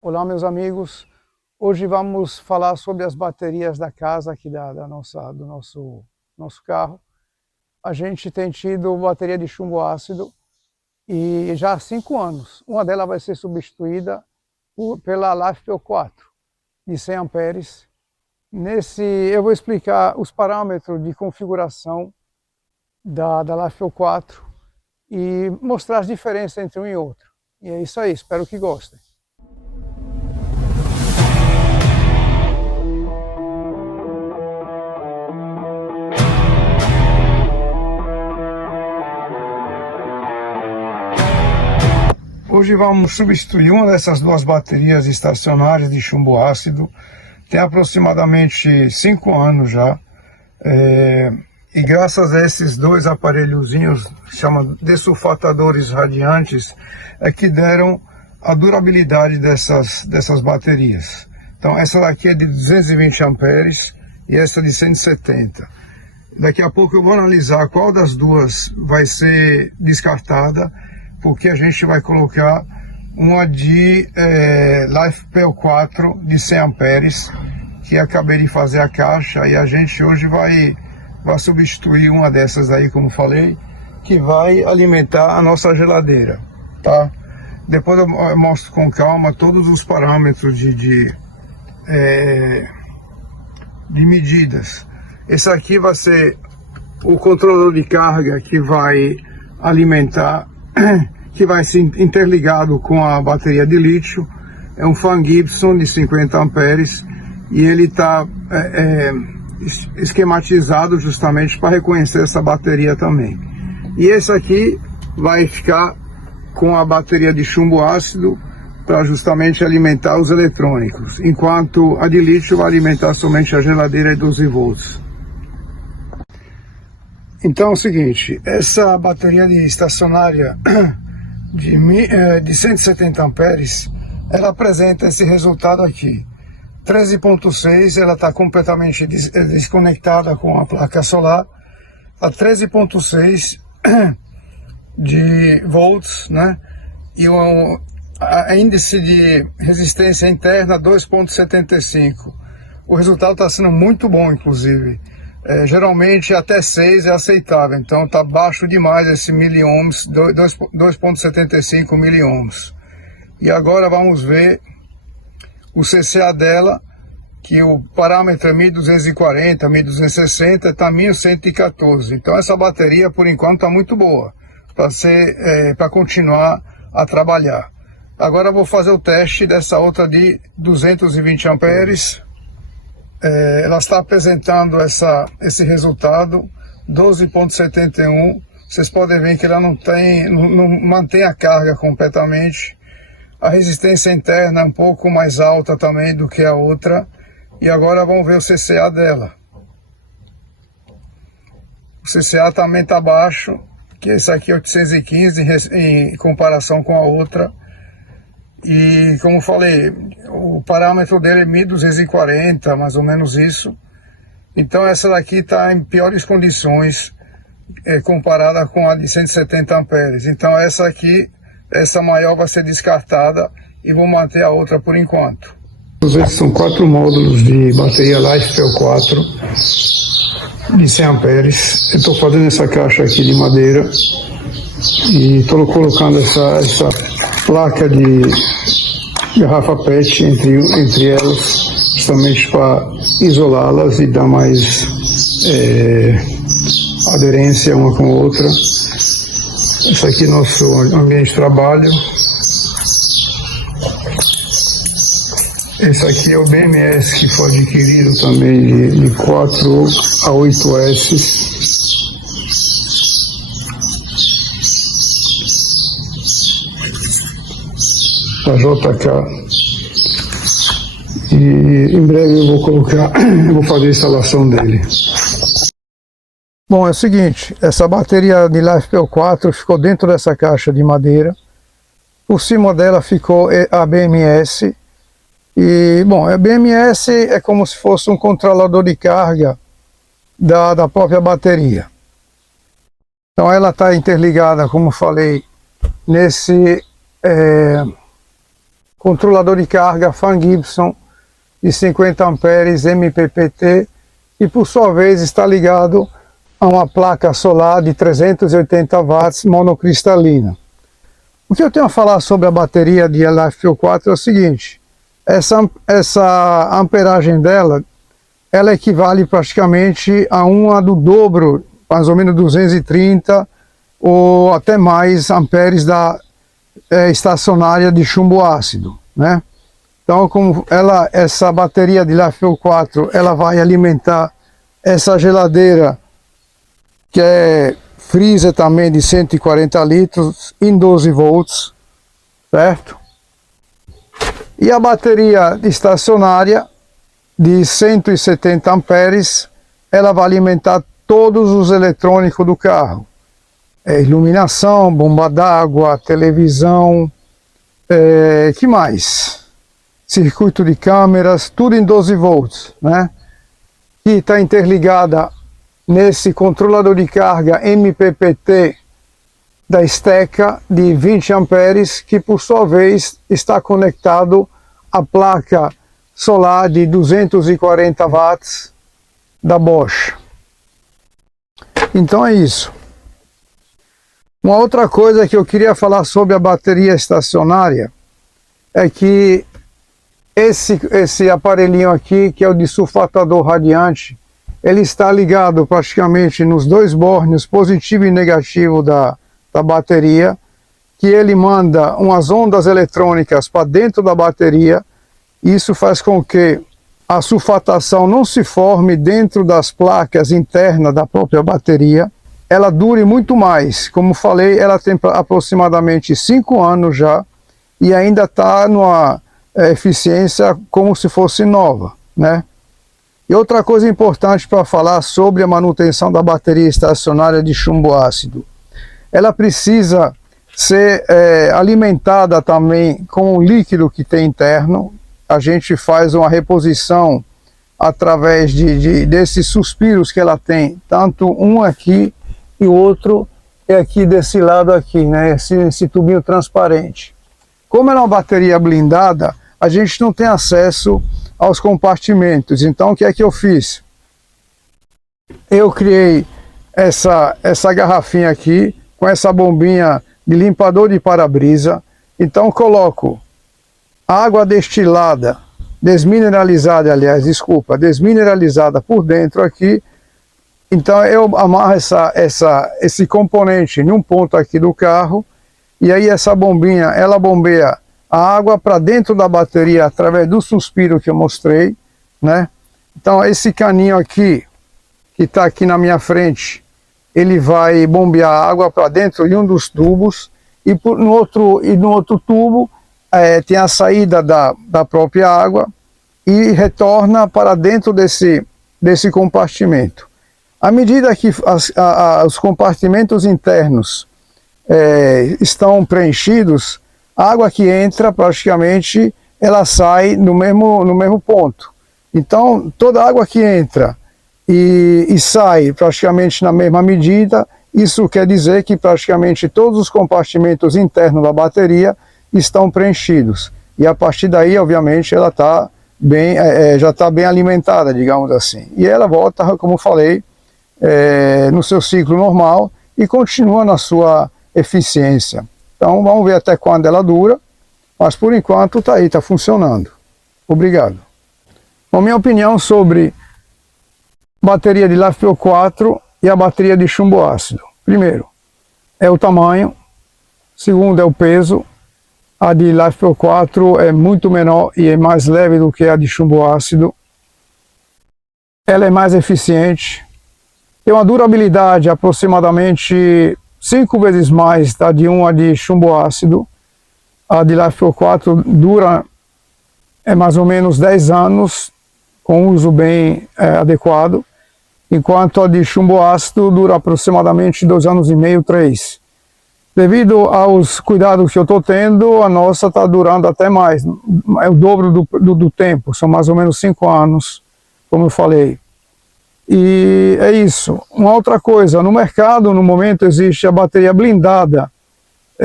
Olá, meus amigos. Hoje vamos falar sobre as baterias da casa aqui do nosso carro. A gente tem tido bateria de chumbo ácido e já há 5 anos. Uma delas vai ser substituída pela LiFePO4 de 100 amperes. Eu vou explicar os parâmetros de configuração da LiFePO4 e mostrar as diferenças entre um e outro. E é isso aí, espero que gostem. Hoje vamos substituir uma dessas duas baterias estacionárias de chumbo ácido. Tem aproximadamente 5 anos já. E graças a esses dois aparelhozinhos, que se chamam desulfatadores radiantes, é que deram a durabilidade dessas baterias. Então essa daqui é de 220 amperes e essa de 170. Daqui a pouco eu vou analisar qual das duas vai ser descartada, porque a gente vai colocar uma de LiFePO4 de 100 amperes, que acabei de fazer a caixa, e a gente hoje vai substituir uma dessas aí, como falei, que vai alimentar a nossa geladeira, tá? Depois eu mostro com calma todos os parâmetros de medidas. Esse aqui vai ser o controlador de carga que vai alimentar, que vai ser interligado com a bateria de lítio. É um fan Gibson de 50 amperes e ele está esquematizado justamente para reconhecer essa bateria também. E esse aqui vai ficar com a bateria de chumbo ácido para justamente alimentar os eletrônicos, enquanto a de lítio vai alimentar somente a geladeira de 12 volts. Então é o seguinte, essa bateria de estacionária de 170 amperes, ela apresenta esse resultado aqui. 13.6, ela está completamente desconectada com a placa solar, a 13.6 de volts, né? E a índice de resistência interna 2.75. O resultado está sendo muito bom, inclusive. Geralmente até 6 é aceitável, então está baixo demais esse miliohms, 2.75 miliohms. E agora vamos ver o CCA dela, que o parâmetro é 1240, 1260, está 1114. Então essa bateria por enquanto está muito boa para continuar a trabalhar. Agora eu vou fazer o teste dessa outra de 220 amperes. Ela está apresentando esse resultado 12.71. Vocês podem ver que ela não mantém a carga completamente. A resistência interna é um pouco mais alta também do que a outra. E agora vamos ver o CCA dela. O CCA também está baixo, que esse aqui é 815 em comparação com a outra. E como falei, o parâmetro dele é 1240, mais ou menos isso. Então essa daqui está em piores condições comparada com a de 170 amperes. Então essa maior vai ser descartada e vou manter a outra por enquanto. Esses são 4 módulos de bateria LiFePO4 de 100 amperes. Eu estou fazendo essa caixa aqui de madeira e estou colocando essa placa de garrafa PET entre elas, justamente para isolá-las e dar mais aderência uma com a outra. Esse aqui é nosso ambiente de trabalho. Esse aqui é o BMS, que foi adquirido também de 4 a 8S. Da JK. E em breve eu vou fazer a instalação dele. Bom, é o seguinte, essa bateria de LiFePO4 ficou dentro dessa caixa de madeira. Por cima dela ficou a BMS. E, bom, a BMS é como se fosse um controlador de carga da própria bateria. Então ela está interligada, como falei, nesse controlador de carga Fan Gibson de 50 amperes MPPT, e por sua vez está ligado a uma placa solar de 380 watts monocristalina. O que eu tenho a falar sobre a bateria de LiFePO4 é o seguinte: essa amperagem dela, ela equivale praticamente a uma do dobro, mais ou menos 230 ou até mais amperes da estacionária de chumbo ácido, né? Então, como essa bateria de LiFePO4, ela vai alimentar essa geladeira, que é freezer também de 140 litros, em 12 volts, certo? E a bateria estacionária de 170 amperes, ela vai alimentar todos os eletrônicos do carro. Iluminação, bomba d'água, televisão, que mais? Circuito de câmeras, tudo em 12 volts, né? Que está interligada nesse controlador de carga MPPT da Steca de 20 amperes, que por sua vez está conectado à placa solar de 240 watts da Bosch. Então é isso. Uma outra coisa que eu queria falar sobre a bateria estacionária é que esse aparelhinho aqui, que é o de sulfatador radiante, ele está ligado praticamente nos dois bornes positivo e negativo da bateria, que ele manda umas ondas eletrônicas para dentro da bateria. Isso faz com que a sulfatação não se forme dentro das placas internas da própria bateria. Ela dure muito mais. Como falei, ela tem aproximadamente 5 anos já e ainda está numa eficiência como se fosse nova, né? E outra coisa importante para falar sobre a manutenção da bateria estacionária de chumbo ácido: ela precisa ser alimentada também com o líquido que tem interno. A gente faz uma reposição através desses suspiros que ela tem, tanto um aqui e o outro é aqui desse lado aqui, né? Esse tubinho transparente. Como ela é uma bateria blindada, a gente não tem acesso aos compartimentos. Então o que é que eu fiz? Eu criei essa garrafinha aqui com essa bombinha de limpador de para-brisa. Então coloco água destilada, desmineralizada, aliás, desculpa, desmineralizada por dentro aqui. Então eu amarro esse componente em um ponto aqui do carro, e aí essa bombinha, ela bombeia a água para dentro da bateria através do suspiro que eu mostrei, né? Então esse caninho aqui, que está aqui na minha frente, ele vai bombear a água para dentro de um dos tubos, e no outro tubo tem a saída da própria água e retorna para dentro desse compartimento. À medida que os compartimentos internos estão preenchidos, a água que entra praticamente ela sai no mesmo ponto. Então toda a água que entra e sai praticamente na mesma medida, isso quer dizer que praticamente todos os compartimentos internos da bateria estão preenchidos. E a partir daí, obviamente, ela está bem, já está bem alimentada, digamos assim. E ela volta, como falei, no seu ciclo normal e continua na sua eficiência. Então vamos ver até quando ela dura, mas por enquanto está aí, está funcionando. Obrigado. Bom, minha opinião sobre bateria de LiFePO4 e a bateria de chumbo ácido: primeiro, é o tamanho. Segundo, é o peso. A de LiFePO4 é muito menor e é mais leve do que a de chumbo ácido. Ela é mais eficiente. Tem uma durabilidade aproximadamente 5 vezes mais da de uma de chumbo ácido. A de LiFePO4 dura mais ou menos 10 anos, com uso bem adequado, enquanto a de chumbo ácido dura aproximadamente 2 anos e meio, 3. Devido aos cuidados que eu estou tendo, a nossa está durando até mais, é o dobro do tempo, são mais ou menos 5 anos, como eu falei. E é isso. Uma outra coisa, no mercado no momento existe a bateria blindada,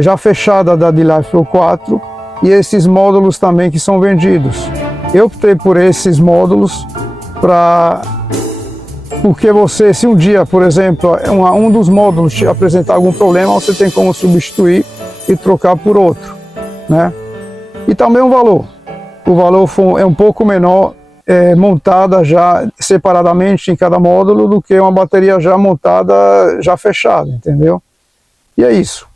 já fechada da de LiFePO4, e esses módulos também que são vendidos. Eu optei por esses módulos porque você, se um dia, por exemplo, um dos módulos te apresentar algum problema, você tem como substituir e trocar por outro, né? E também o valor. O valor é um pouco menor montada já separadamente em cada módulo do que uma bateria já montada, já fechada, entendeu? E é isso.